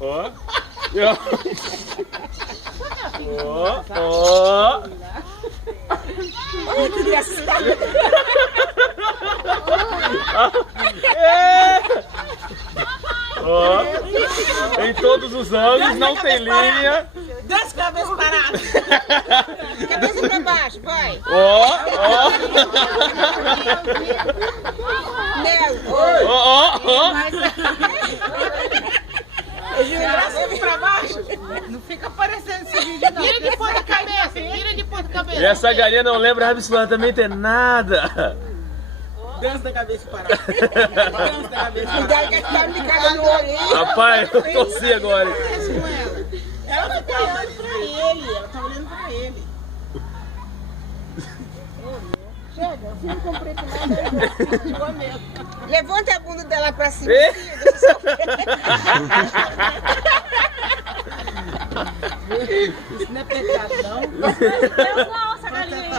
Ó. Ó. Ó. Olha que engraçado. Ó. Em todos os ângulos, não tem linha. Desce a cabeça parada. Cabeça pra baixo, vai. Ó. Ó. Nel. Ó. Ó. Bracinho pra baixo. Não fica parecendo esse vídeo, não. Vira de ponta cabeça, vira de ponta cabeça. E essa galinha não lembra absolutamente nada. Dança da cabeça parada. Dança da cabeça parada. Cuidado que tá me cagando no olho. Rapaz, eu tossi agora. Ela não tá olhando pra ele, ela tá olhando pra ele. Chega, eu fico com preto nada. Levanta a bunda dela pra cima. Isso não é pecado, não. Nossa, galinha.